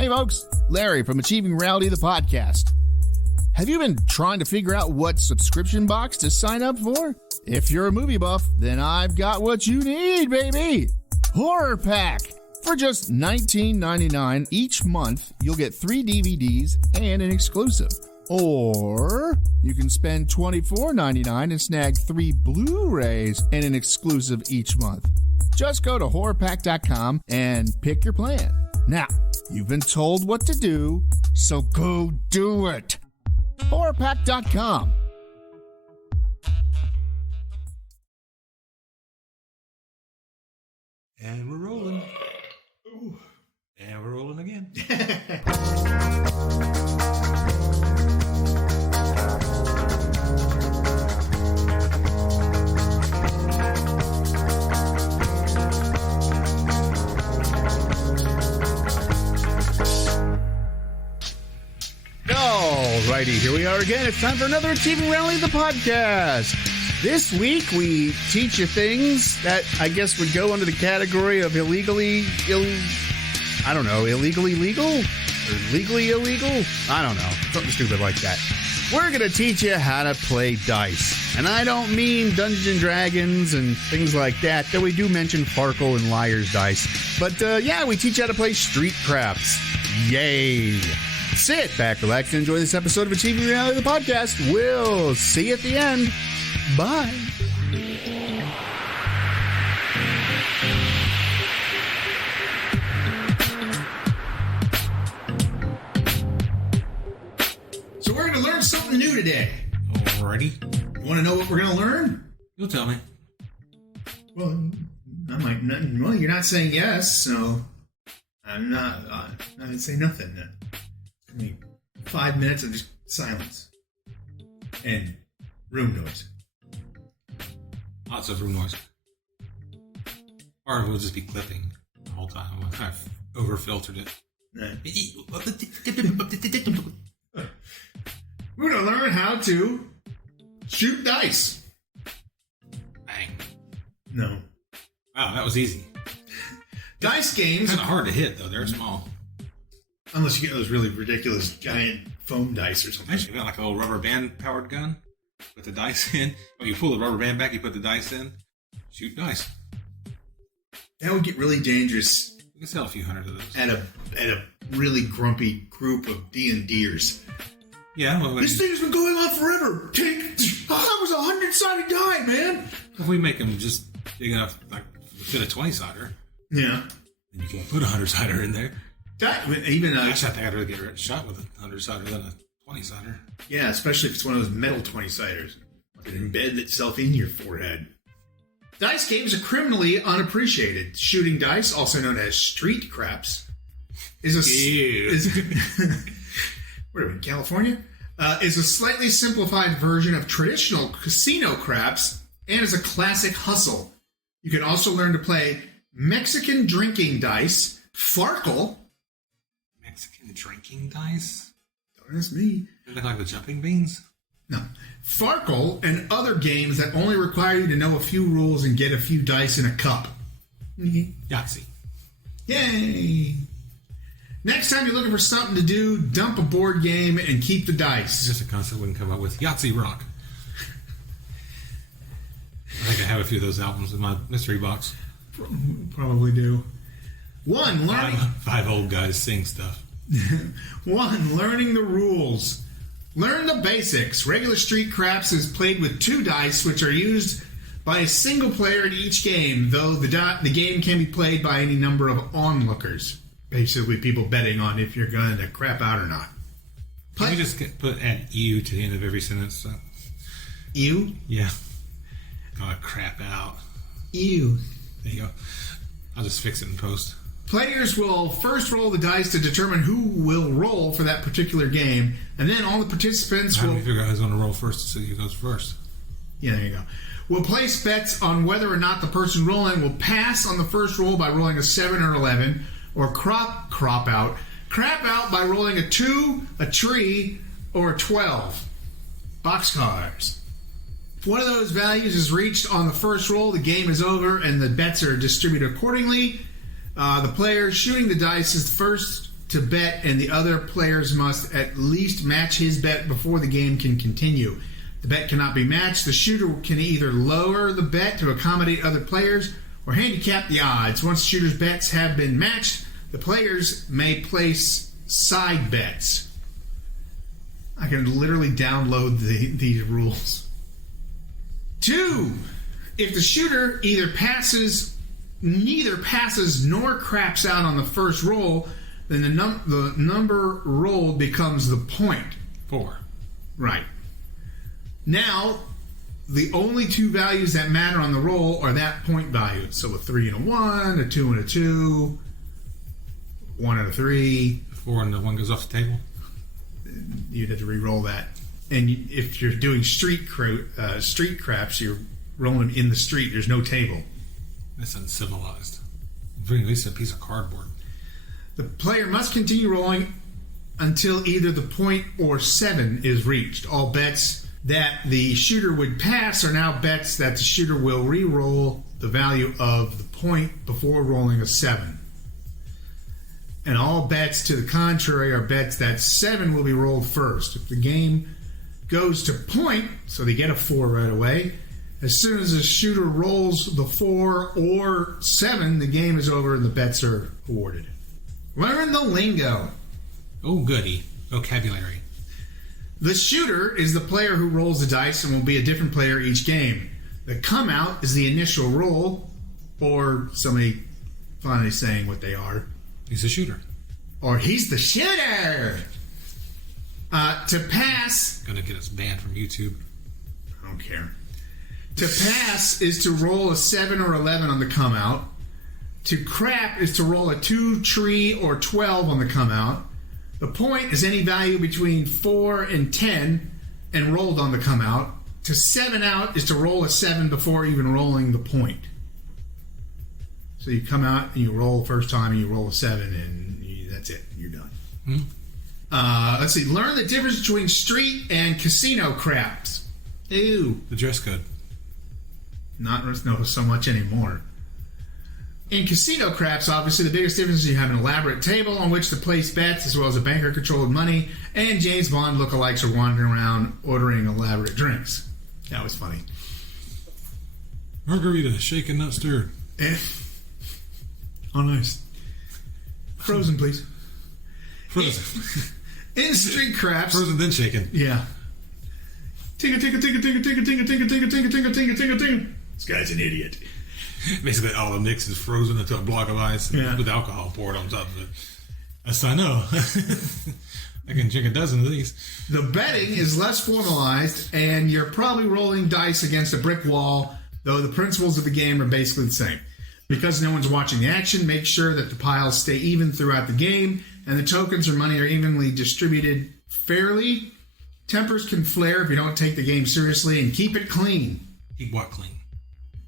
Hey folks, Larry from Achieving Reality, the podcast. Have you been trying to figure out what subscription box to sign up for? If you're a movie buff, then I've got what you need, baby! Horror Pack! For just $19.99 each month, you'll get 3 DVDs and an exclusive. Or you can spend $24.99 and snag 3 Blu-rays and an exclusive each month. Just go to horrorpack.com and pick your plan. Now, you've been told what to do, so go do it. horrorpack.com. And we're rolling. Ooh. And we're rolling again. Alrighty, here we are again. It's time for another Achieving Reality, the podcast. This week we teach you things that I guess would go under the category of illegally legal? Or legally illegal? I don't know. Something stupid like that. We're going to teach you how to play dice. And I don't mean Dungeons and Dragons and things like that, though we do mention Farkle and Liar's Dice. But yeah, we teach you how to play street craps. Yay! Sit back, relax, and enjoy this episode of Achieving Reality, the podcast. We'll see you at the end. Bye. So we're going to learn something new today. Alrighty. You want to know what we're going to learn? You'll tell me. Well, I might not. Well, you're not saying yes, so I'm not. I didn't say nothing. I mean, 5 minutes of just silence and room noise. Lots of room noise. Or we'll just be clipping the whole time. I've over-filtered it. We're going to learn how to shoot dice. Bang. No. Wow, that was easy. Dice games. Kind of hard to hit, though. They're small. Unless you get those really ridiculous giant foam dice or something. Actually, got like a little rubber band powered gun. Put the dice in. When you pull the rubber band back, you put the dice in. Shoot dice. That would get really dangerous. You can sell a few hundred of those. At a really grumpy group of D&Ders. Yeah. Well, this thing's been going on forever. That was a 100-sided die, man. If we make them just big enough, like fit a 20-sider. Yeah. Then you can't put a 100-sider in there. Even Actually, I think I'd rather get shot with a 100-sider than a 20-sider. Yeah, especially if it's one of those metal 20-siders. It embed itself in your forehead. Dice games are criminally unappreciated. Shooting dice, also known as street craps, is what are we in California? Is a slightly simplified version of traditional casino craps and is a classic hustle. You can also learn to play Mexican drinking dice, Farkle. Mexican drinking dice? Don't ask me. They look like the jumping beans? No. Farkle and other games that only require you to know a few rules and get a few dice in a cup. Yahtzee. Yay! Next time you're looking for something to do, dump a board game and keep the dice. It's just a concept we can come up with. Yahtzee Rock. I think I have a few of those albums in my mystery box. Probably do. 1. Learning. 5 old guys sing stuff. 1. Learning the rules. Learn the basics. Regular street craps is played with 2 dice, which are used by a single player in each game, though the game can be played by any number of onlookers. Basically, people betting on if you're going to crap out or not. Can we just add "ew" to the end of every sentence? So? Ew? Yeah. Gonna crap out. Ew. There you go. I'll just fix it in post. Players will first roll the dice to determine who will roll for that particular game, and then all the participants How do we figure out who's going to roll first to see who goes first? Yeah, there you go. Will place bets on whether or not the person rolling will pass on the first roll by rolling a 7 or 11, or crap out by rolling a 2, a tree, or a 12. Boxcars. If one of those values is reached on the first roll, the game is over and the bets are distributed accordingly. The player shooting the dice is first to bet, and the other players must at least match his bet before the game can continue. The bet cannot be matched. The shooter can either lower the bet to accommodate other players or handicap the odds. Once the shooter's bets have been matched, the players may place side bets. I can literally download these rules. 2. If the shooter neither passes nor craps out on the first roll, then the number rolled becomes the point. 4. Right. Now, the only two values that matter on the roll are that point value. So a 3 and a 1, a 2 and a 2, 1 and a 3. 4 and the 1 goes off the table. You'd have to re-roll that. And if you're doing street craps, you're rolling them in the street. There's no table. That's uncivilized. Bring at least a piece of cardboard. The player must continue rolling until either the point or 7 is reached. All bets that the shooter would pass are now bets that the shooter will re-roll the value of the point before rolling a 7. And all bets to the contrary are bets that 7 will be rolled first. If the game goes to point, so they get a 4 right away, as soon as the shooter rolls the 4 or 7, the game is over and the bets are awarded. Learn the lingo. Oh, goody. Vocabulary. The shooter is the player who rolls the dice and will be a different player each game. The come out is the initial roll, or somebody finally saying what they are. He's a shooter. Or he's the shooter! To pass... Gonna get us banned from YouTube. I don't care. To pass is to roll a 7 or 11 on the come out. To crap is to roll a 2, 3, or 12 on the come out. The point is any value between 4 and 10 and rolled on the come out. To 7 out is to roll a 7 before even rolling the point. So you come out and you roll the first time and you roll a 7 and that's it. You're done. Let's see. Learn the difference between street and casino craps. Ew. The dress code. Not so much anymore. In casino craps, obviously, the biggest difference is you have an elaborate table on which to place bets, as well as a banker-controlled money, and James Bond lookalikes are wandering around ordering elaborate drinks. That was funny. Margarita, shaken, not stirred. Oh, nice. Frozen, please. Frozen. In street craps... Frozen, then shaken. Yeah. Tinga, tinga, tinga, tinga, tinga, tinga, tinga, tinga, tinga, tinga, tinga, tinga, tinga. This guy's an idiot. Basically, all the mix is frozen into a block of ice with alcohol poured on top of it. Yes, I know. I can drink a dozen of these. The betting is less formalized, and you're probably rolling dice against a brick wall, though the principles of the game are basically the same. Because no one's watching the action, make sure that the piles stay even throughout the game, and the tokens or money are evenly distributed fairly. Tempers can flare if you don't take the game seriously, and keep it clean. Keep what clean?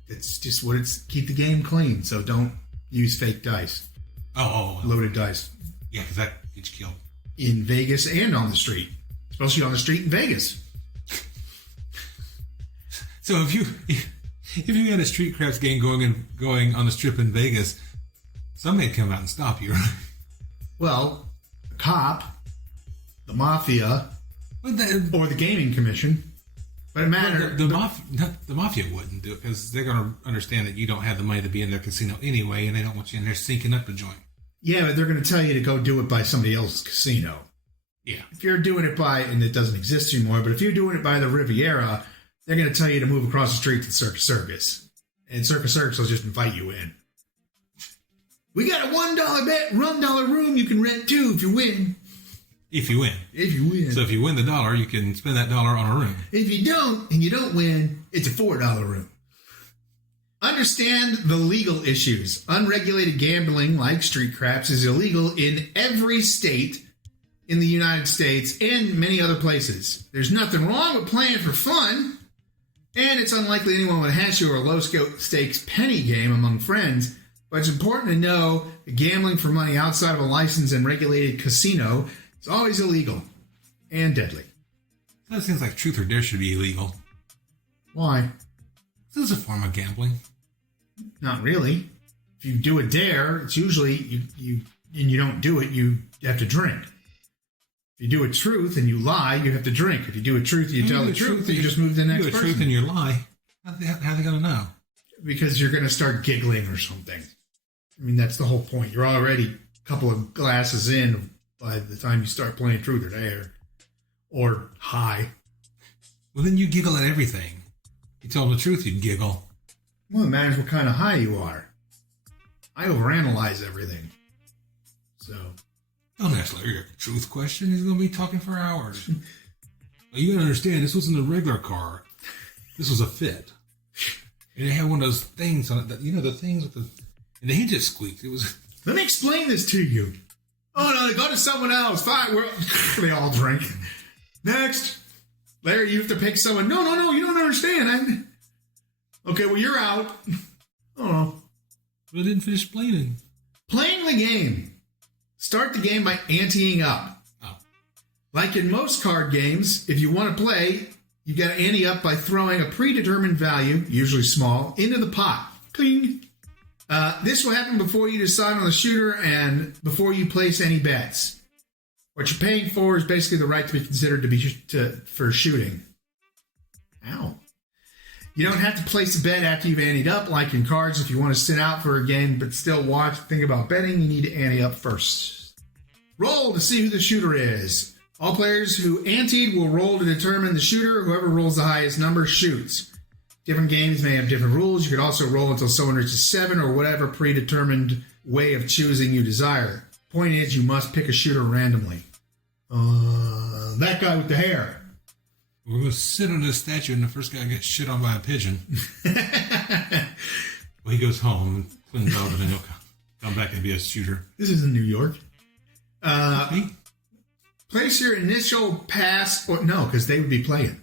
It's just what it's... Keep the game clean, so don't use fake dice. Loaded dice. Yeah, because that gets killed. In Vegas and on the street. Especially on the street in Vegas. So if you had a street craps game going on the strip in Vegas, somebody'd come out and stop you, right? Well, the cop, the mafia, or the gaming commission. But it matters. The mafia wouldn't do it because they're going to understand that you don't have the money to be in their casino anyway, and they don't want you in there sinking up the joint. Yeah, but they're going to tell you to go do it by somebody else's casino. Yeah. If you're doing it by, and it doesn't exist anymore, but if you're doing it by the Riviera, they're going to tell you to move across the street to the Circus Circus. And Circus Circus will just invite you in. We got a $1 bet, $1 room you can rent too if you win. If you win. If you win. So if you win the dollar, you can spend that dollar on a room. If you don't, and you don't win, it's a $4 room. Understand the legal issues. Unregulated gambling, like street craps, is illegal in every state in the United States and many other places. There's nothing wrong with playing for fun, and it's unlikely anyone would hash you or a low-stakes penny game among friends, but it's important to know that gambling for money outside of a licensed and regulated casino is always illegal and deadly. That seems like truth or dare should be illegal. Why? This is a form of gambling. Not really. If you do a dare, it's usually you don't do it. You you have to drink. If you do a truth and you lie, you have to drink. If you do a truth and you tell the truth, you just move to the next person. You do a truth and you lie. How are they going to know? Because you're going to start giggling or something. I mean, that's the whole point. You're already a couple of glasses in by the time you start playing truth or dare. Or high. Well, then you giggle at everything. You tell them the truth, you giggle. Well, it matters what kind of high you are. I overanalyze everything. So. Don't ask Larry a truth question. He's going to be talking for hours. Well, you got to understand, this wasn't a regular car. This was a Fit. And it had one of those things on it, that, you know, the things with the... And the hinges squeaked. It was... Let me explain this to you. Oh, no, go to someone else. Fine. They all drink. Next. Larry, you have to pick someone. No, you don't understand. Okay, well, you're out. Oh. But I didn't finish playing. Playing the game. Start the game by anteing up. Oh. Like in most card games, if you want to play, you got to ante up by throwing a predetermined value, usually small, into the pot. Cling. This will happen before you decide on the shooter and before you place any bets. What you're paying for is basically the right to be considered for shooting. Ow. You don't have to place a bet after you've anteed up, like in cards. If you want to sit out for a game but still think about betting, you need to ante up first. Roll to see who the shooter is. All players who anteed will roll to determine the shooter. Whoever rolls the highest number shoots. Different games may have different rules. You could also roll until someone reaches 7 or whatever predetermined way of choosing you desire. Point is, you must pick a shooter randomly. That guy with the hair. We're going to sit on this statue and the first guy gets shit on by a pigeon. Well, he goes home and cleans up and then he'll come back and be a shooter. This isn't New York. Place your initial pass, or no, because they would be playing.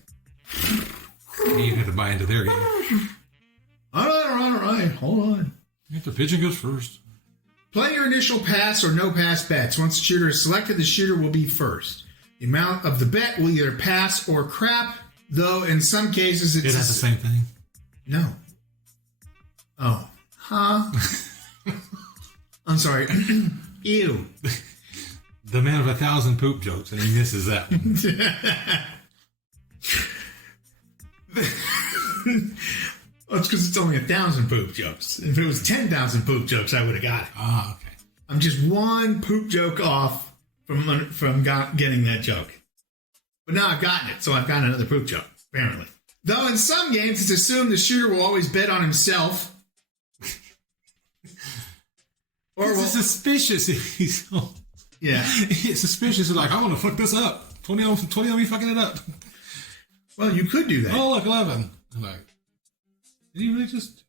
You'd have to buy into their game. All right. Hold on. If the pigeon goes first. Play your initial pass or no pass bets. Once the shooter is selected, the shooter will be first. The amount of the bet will either pass or crap, though in some cases it's... Is that the same thing? No. Oh. Huh? I'm sorry. Ew. The man of 1,000 poop jokes, and he misses that one. Well, it's because it's only 1,000 poop jokes. If it was 10,000 poop jokes, I would have got it. Ah, okay. I'm just one poop joke off from getting that joke. But now I've gotten it, so I've got another poop joke, apparently. Though in some games, it's assumed the shooter will always bet on himself. Or it's suspicious. Yeah. It's suspicious. It's like, I want to fuck this up. 20 on me fucking it up. Well, you could do that. Oh, look, 11. I'm like, did he really just...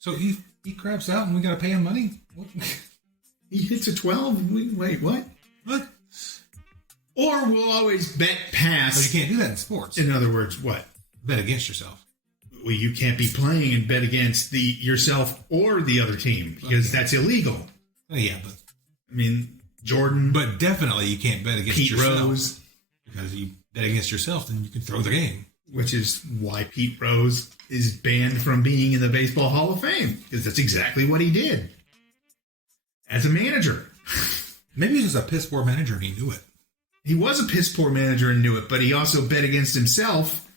So he craps out and we got to pay him money? What? He hits a 12? Wait, what? What? Or we'll always bet pass. But you can't do that in sports. In other words, what? Bet against yourself. Well, you can't be playing and bet against yourself or the other team because that's illegal. Oh, yeah, but... I mean, Jordan... But definitely you can't bet against Pete yourself. Rose. Because you bet against yourself, then you can throw the game. Which is why Pete Rose is banned from being in the Baseball Hall of Fame. Because that's exactly what he did. As a manager. Maybe he was a piss poor manager and he knew it. He was a piss poor manager and knew it, but he also bet against himself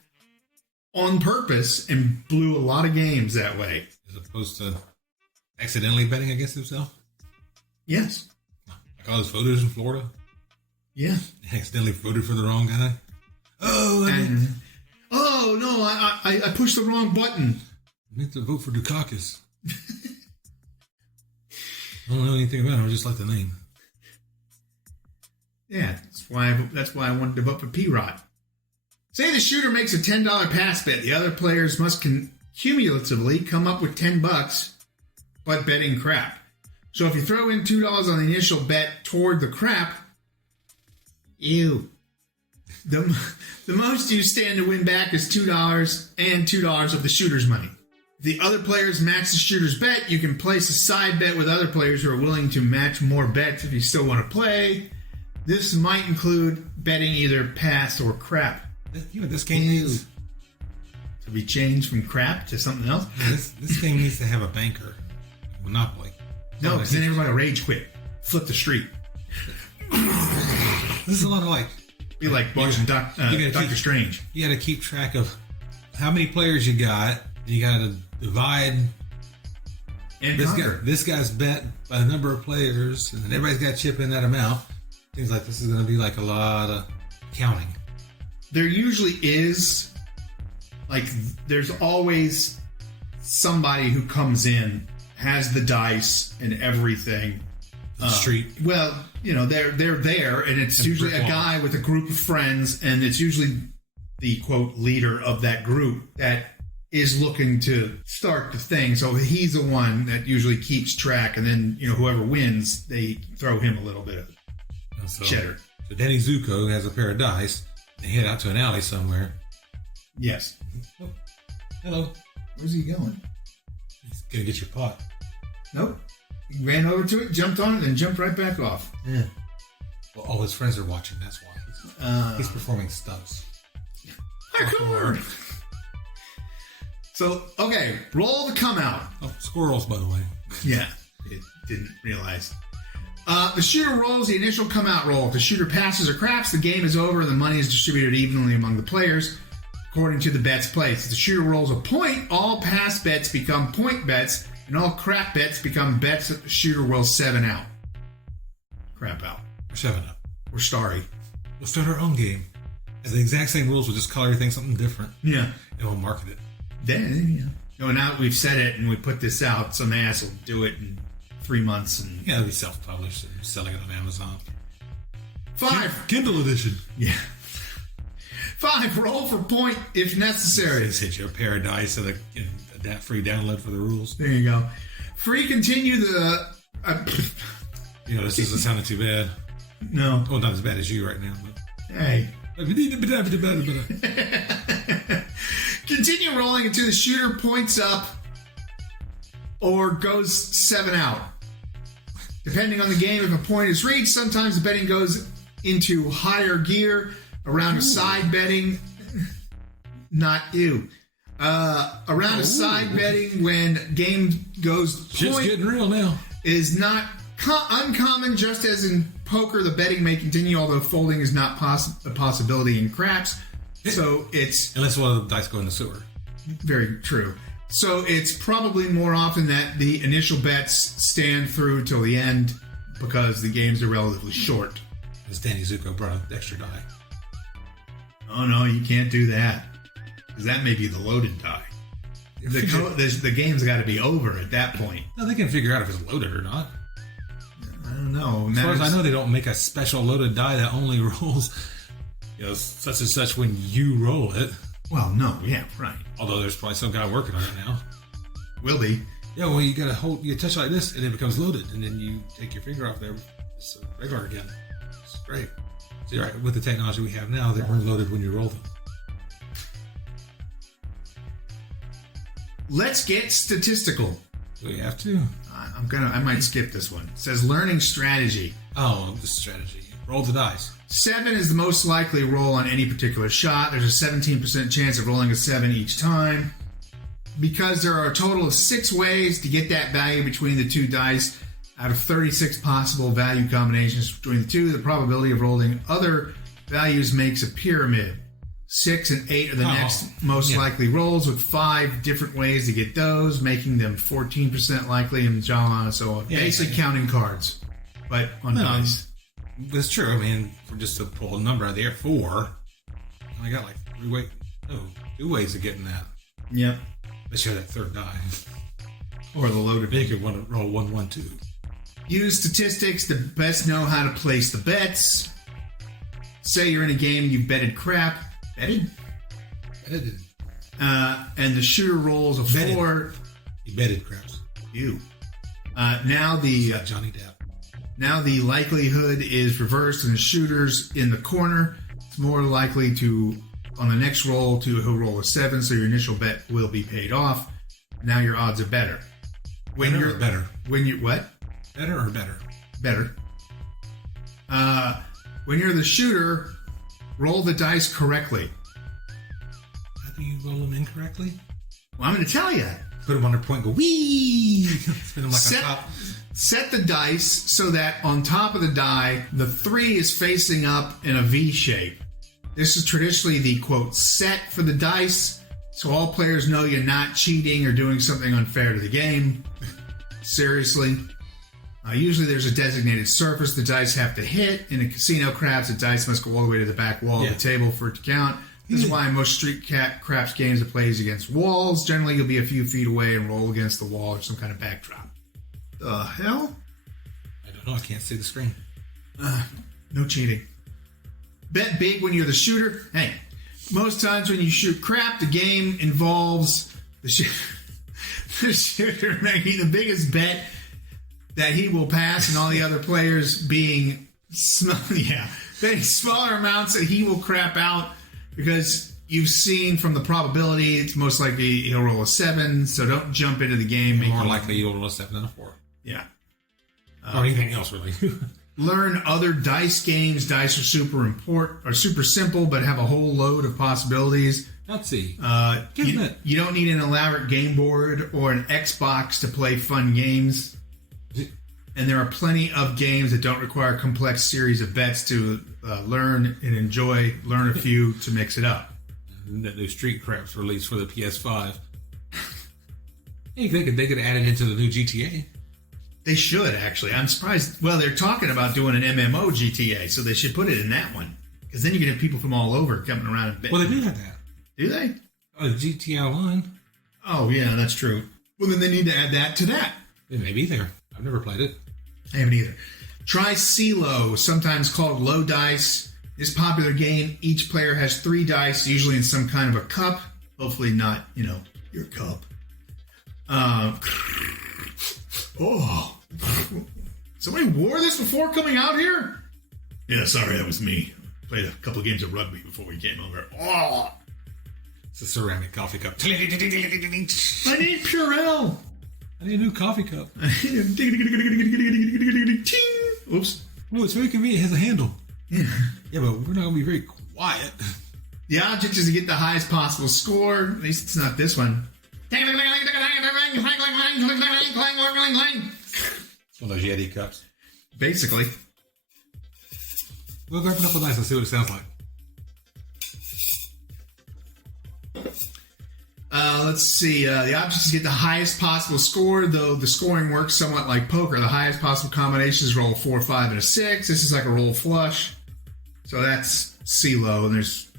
on purpose and blew a lot of games that way. As opposed to accidentally betting against himself? Yes. Like all those voters in Florida? Yeah. He accidentally voted for the wrong guy? Oh, no, I pushed the wrong button. I meant to vote for Dukakis. I don't know anything about him. I just like the name. Yeah, that's why I wanted to vote for P-Rod. Say the shooter makes a $10 pass bet. The other players must cumulatively come up with $10, but betting crap. So if you throw in $2 on the initial bet toward the crap, ew. The most you stand to win back is $2 and $2 of the shooter's money. If the other players match the shooter's bet, you can place a side bet with other players who are willing to match more bets if you still want to play. This might include betting either pass or crap. You know, this game needs to be changed from crap to something else. This game needs to have a banker. Monopoly. No, because then everybody rage quit. Flip the street. This is a lot of like. Be like watching Doctor Strange. You got to keep track of how many players you got. You got to divide. And This guy's bet by the number of players, and then everybody's got to chip in that amount. Seems like this is going to be like a lot of counting. There usually is, like, there's always somebody who comes in, has the dice and everything. Street. Well, they're there, and it's usually a guy with a group of friends, and it's usually the quote leader of that group that is looking to start the thing. So he's the one that usually keeps track, and then whoever wins, they throw him a little bit of cheddar. So Danny Zuko has a pair of dice. They head out to an alley somewhere. Yes. Oh, hello. Where's he going? He's gonna get your pot. Nope. He ran over to it, jumped on it, and jumped right back off. Yeah. Well, all his friends are watching. That's why he's performing stunts. Parkour. So, okay, roll the come out. Oh, squirrels, by the way. Yeah, it didn't realize. The shooter rolls the initial come out roll. If the shooter passes or craps, the game is over and the money is distributed evenly among the players according to the bets placed. If the shooter rolls a point, all pass bets become point bets, and all crap bets become bets that the shooter rolls 7 out. Crap out. Or 7 up. We're sorry. We'll start our own game. As the exact same rules, we'll just color everything something different. Yeah. And we'll market it. Then, now that we've said it and we put this out, some ass will do it in 3 months. And yeah, it'll be self-published and selling it on Amazon. 5. Kindle edition. Yeah. 5. Roll for point if necessary. Just hit your pair of dice so that free download for the rules. There you go. Free continue the... this isn't sounding too bad. No. Well, not as bad as you right now. But Hey. Continue rolling until the shooter points up or goes 7 out. Depending on the game, if a point is reached, sometimes the betting goes into higher gear, around a side betting. Not you. Around a side betting when game goes point. Shit's getting real now. Is not uncommon, just as in poker, the betting may continue, although folding is not a possibility in craps. So it's... Unless one of the dice go in the sewer. Very true. So it's probably more often that the initial bets stand through till the end because the games are relatively short. As Danny Zuko brought an extra die. Oh no, you can't do that. Because that may be the loaded die. The game's got to be over at that point. No, they can figure out if it's loaded or not. I don't know. As far as I know, they don't make a special loaded die that only rolls, such and such when you roll it. Well, no, yeah, right. Although there's probably some guy working on it now. Will be. Yeah, well, you gotta you touch it like this, and it becomes loaded, and then you take your finger off there, it's regular again. It's great. See, right, with the technology we have now, they weren't loaded when you roll them. Let's get statistical. Do we have to? I might skip this one. It says learning strategy. Oh, the strategy. Roll the dice. 7 is the most likely roll on any particular shot. There's a 17% chance of rolling a 7 each time. Because there are a total of 6 ways to get that value between the 2 dice, out of 36 possible value combinations between the 2, the probability of rolling other values makes a pyramid. 6 and 8 are the next most likely rolls, with 5 different ways to get those, making them 14% likely, and so on and so on. Yeah, Basically counting cards, but on dice. That's true. I mean, for just to pull a number out of the air, 4. I got like 2 ways of getting that. Yep. Let's show that third die. Or the loaded. You could roll 1, 1, 2. Use statistics to best know how to place the bets. Say you're in a game, you've betted crap. Betted? Betted. And the shooter rolls a 4. You betted craps. You. Now the Johnny Depp. Now the likelihood is reversed, and the shooter's in the corner. It's more likely to, on the next roll, he'll roll a 7, so your initial bet will be paid off. Now your odds are better. Better or better? When you what? Better or better? Better. When you're the shooter, roll the dice correctly. How do you roll them incorrectly? Well, I'm going to tell you. Put them on their point and go, wee! Spin them like a top. Set the dice so that on top of the die, the 3 is facing up in a V shape. This is traditionally the, quote, set for the dice, so all players know you're not cheating or doing something unfair to the game. Seriously. Usually there's a designated surface the dice have to hit. In a casino craps, the dice must go all the way to the back wall of the table for it to count. This is why in most street craps games it plays against walls. Generally, you'll be a few feet away and roll against the wall or some kind of backdrop. The hell? I don't know. I can't see the screen. No cheating. Bet big when you're the shooter. Hey, most times when you shoot crap, the game involves the shooter making the biggest bet that he will pass and all the other players betting smaller amounts that he will crap out, because you've seen from the probability it's most likely he'll roll a 7, so don't jump into the game. More likely you'll roll a 7 than a 4. Yeah. Or anything else, really. Learn other dice games. Dice are super simple, but have a whole load of possibilities. Let's see. You don't need an elaborate game board or an Xbox to play fun games. And there are plenty of games that don't require a complex series of bets to learn and enjoy. Learn a few to mix it up. That new Street Craps release for the PS5. Hey, they could add it into the new GTA. They should, actually. I'm surprised. Well, they're talking about doing an MMO GTA, so they should put it in that one. Because then you can have people from all over coming around and betting. Well, they do have that. Do they? GTA Online. Oh, yeah, that's true. Well, then they need to add that to that. It may be there. I've never played it. I haven't either. Try CeeLo, sometimes called low dice. This popular game, each player has 3 dice, usually in some kind of a cup. Hopefully not, your cup. Somebody wore this before coming out here? Yeah, sorry, that was me. Played a couple of games of rugby before we came over. Oh! It's a ceramic coffee cup. I need Purell. I need a new coffee cup. Oops. No, it's very convenient. It has a handle. Yeah, but we're not going to be very quiet. The object is to get the highest possible score. At least it's not this one. It's one of those Yeti cups. Basically. We'll grab it up with ice and see what it sounds like. Let's see. The object is to get the highest possible score, though the scoring works somewhat like poker. The highest possible combinations roll a 4, 5, and a 6. This is like a roll flush. So that's CeeLo, and there's,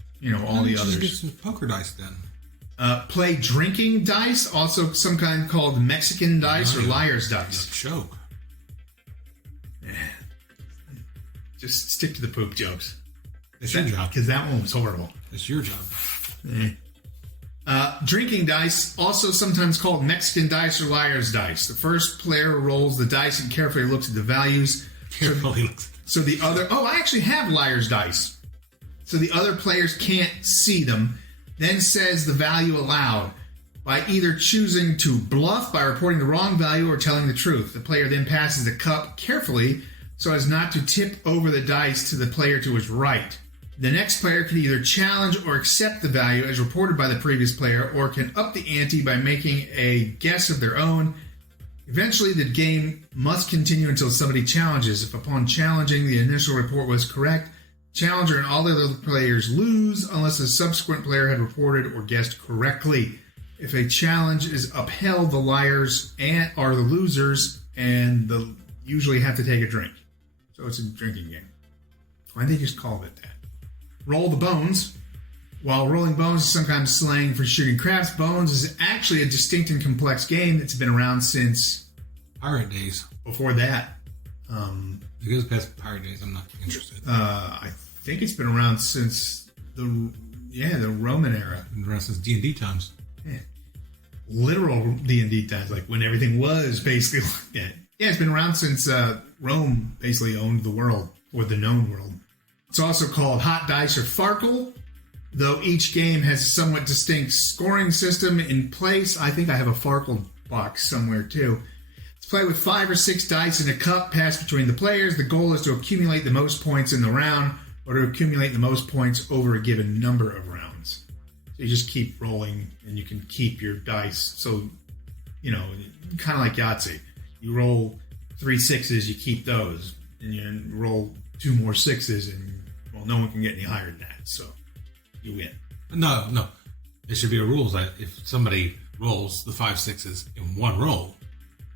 all the others. Get some poker dice then. Play drinking dice, also some kind called Mexican dice or liar's dice. Choke. Just stick to the poop jokes. It's your job. Because that one was horrible. It's your job. Drinking dice, also sometimes called Mexican dice or liar's dice. The first player rolls the dice and carefully looks at the values. So the other... Oh, I actually have liar's dice. So the other players can't see them. Then says the value aloud by either choosing to bluff by reporting the wrong value or telling the truth. The player then passes the cup carefully so as not to tip over the dice to the player to his right. The next player can either challenge or accept the value as reported by the previous player, or can up the ante by making a guess of their own. Eventually, the game must continue until somebody challenges. If upon challenging the initial report was correct, challenger and all the other players lose unless a subsequent player had reported or guessed correctly. If a challenge is upheld, the liars are the losers and usually have to take a drink. So it's a drinking game. Why they just called it that? Roll the bones. While rolling bones is sometimes slang for shooting craps, bones is actually a distinct and complex game that's been around since pirate days. Before that. It goes past pirate days. I'm not interested. I think it's been around since the Roman era. Been around since D&D times. Yeah. Literal D&D times, like when everything was basically like that. Yeah, it's been around since Rome basically owned the world, or the known world. It's also called Hot Dice or Farkle, though each game has a somewhat distinct scoring system in place. I think I have a Farkle box somewhere too. It's played with 5 or 6 dice in a cup passed between the players. The goal is to accumulate the most points in the round, or to accumulate the most points over a given number of rounds. So you just keep rolling, and you can keep your dice. So, kind of like Yahtzee. You roll 3 6s, you keep those, and you roll 2 more 6s, and no one can get any higher than that. So you win. No. There should be a rule that if somebody rolls the 5 6s in one roll,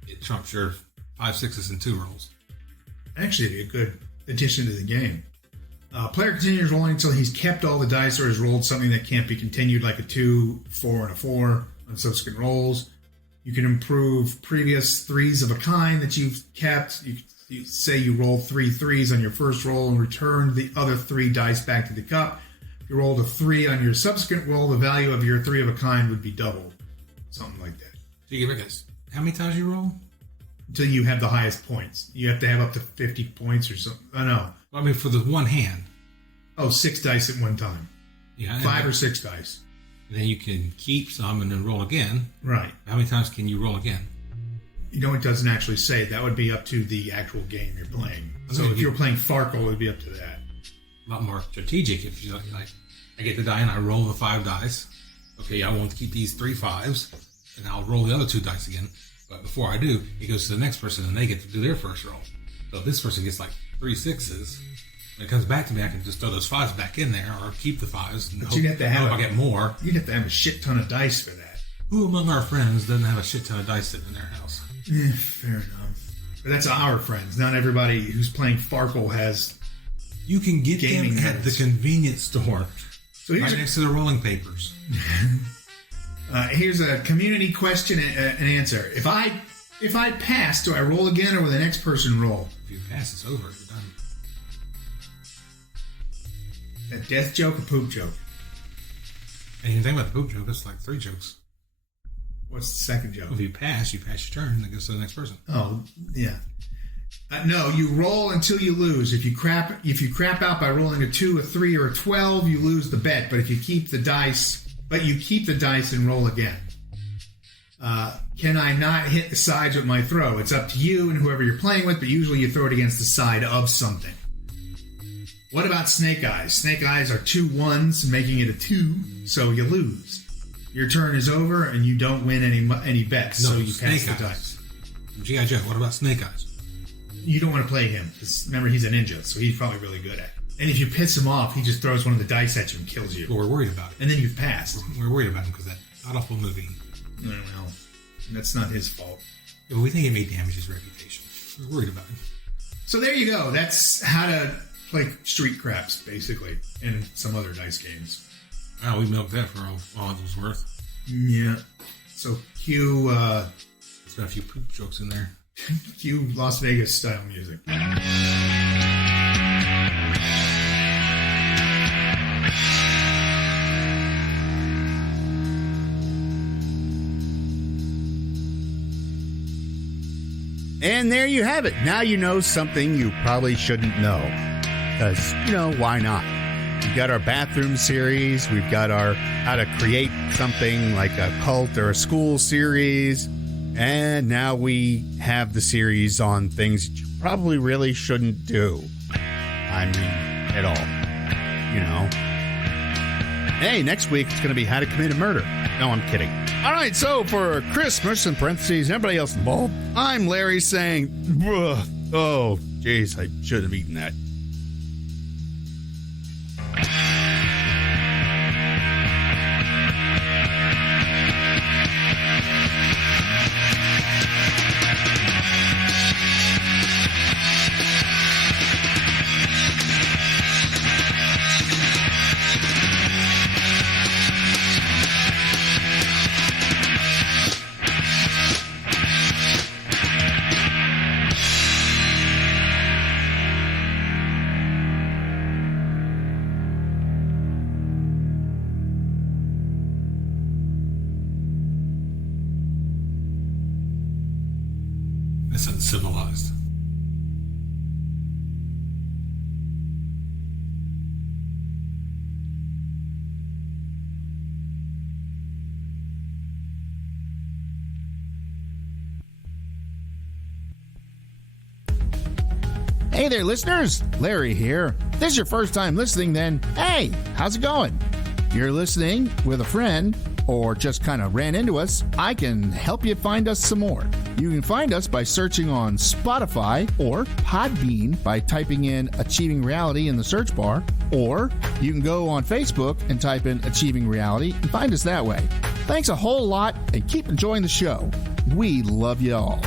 it trumps your 5 6s in 2 rolls. Actually, it'd be a good addition to the game. Player continues rolling until he's kept all the dice or has rolled something that can't be continued, like a 2, 4, and a 4 on subsequent rolls. You can improve previous 3s of a kind that you've kept. You say you rolled 3 3s on your first roll and returned the other 3 dice back to the cup. If you rolled a 3 on your subsequent roll, the value of your 3 of a kind would be doubled. Something like that. So you get guys, how many times you roll? Until you have the highest points. You have to have up to 50 points or something. I know. I mean, for the one hand. 6 dice at one time. Yeah. 5 or 6 dice. Then you can keep some and then roll again. Right. How many times can you roll again? It doesn't actually say. That would be up to the actual game you're playing. So if you're playing Farkle, it would be up to that. A lot more strategic if you like, I get the die and I roll the 5 dice. Okay, I want to keep these 3 5s, and I'll roll the other 2 dice again. But before I do, it goes to the next person and they get to do their first roll. So if this person gets like 3 6s, when it comes back to me, I can just throw those 5s back in there or keep the 5s. And but you'd have to have I get more. You'd have to have a shit ton of dice for that. Who among our friends doesn't have a shit ton of dice sitting in their house? Fair enough. But that's our friends. Not everybody who's playing Farkle has. You can get gaming them at the convenience store. So right next to the rolling papers. Here's a community question and answer. If I pass, do I roll again or will the next person roll? If you pass, it's over. You're done. A death joke or poop joke? And you think about the poop joke, it's like 3 jokes. What's the second joke? If you pass your turn, and it goes to the next person. Oh, yeah. No, you roll until you lose. If you crap out by rolling a 2, a 3, or a 12, you lose the bet. But if you keep the dice, and roll again. Can I not hit the sides with my throw? It's up to you and whoever you're playing with, but usually you throw it against the side of something. What about Snake Eyes? Snake Eyes are 2 1s, making it a 2, so you lose. Your turn is over, and you don't win any bets, so you pass the dice. G.I. Joe, what about Snake Eyes? You don't want to play him, because remember, he's a ninja, so he's probably really good at it. And if you piss him off, he just throws one of the dice at you and kills you. Well, we're worried about it. And then you've passed. We're worried about him because that awful movie. Well, that's not his fault. Yeah, but we think it may damage his reputation. We're worried about him. So there you go. That's how to play street craps, basically, and some other dice games. Wow, we milked that for all it was worth. Yeah. So cue... There's got a few poop jokes in there. Cue Las Vegas style music. And there you have it. Now you know something you probably shouldn't know. Because, why not? We've got our bathroom series. We've got our how to create something like a cult or a school series. And now we have the series on things that you probably really shouldn't do. I mean, at all. Hey, next week it's going to be how to commit a murder. No, I'm kidding. All right, so for Christmas, in parentheses, and everybody else involved, I'm Larry saying, oh, jeez, I should have eaten that. That's uncivilized. Hey there, listeners. Larry here. If this is your first time listening, then, hey, how's it going? you're listening with a friend or just kind of ran into us, I can help you find us some more. You can find us by searching on Spotify or Podbean by typing in Achieving Reality in the search bar, or you can go on Facebook and type in Achieving Reality and find us that way. Thanks a whole lot and keep enjoying the show. We love you all.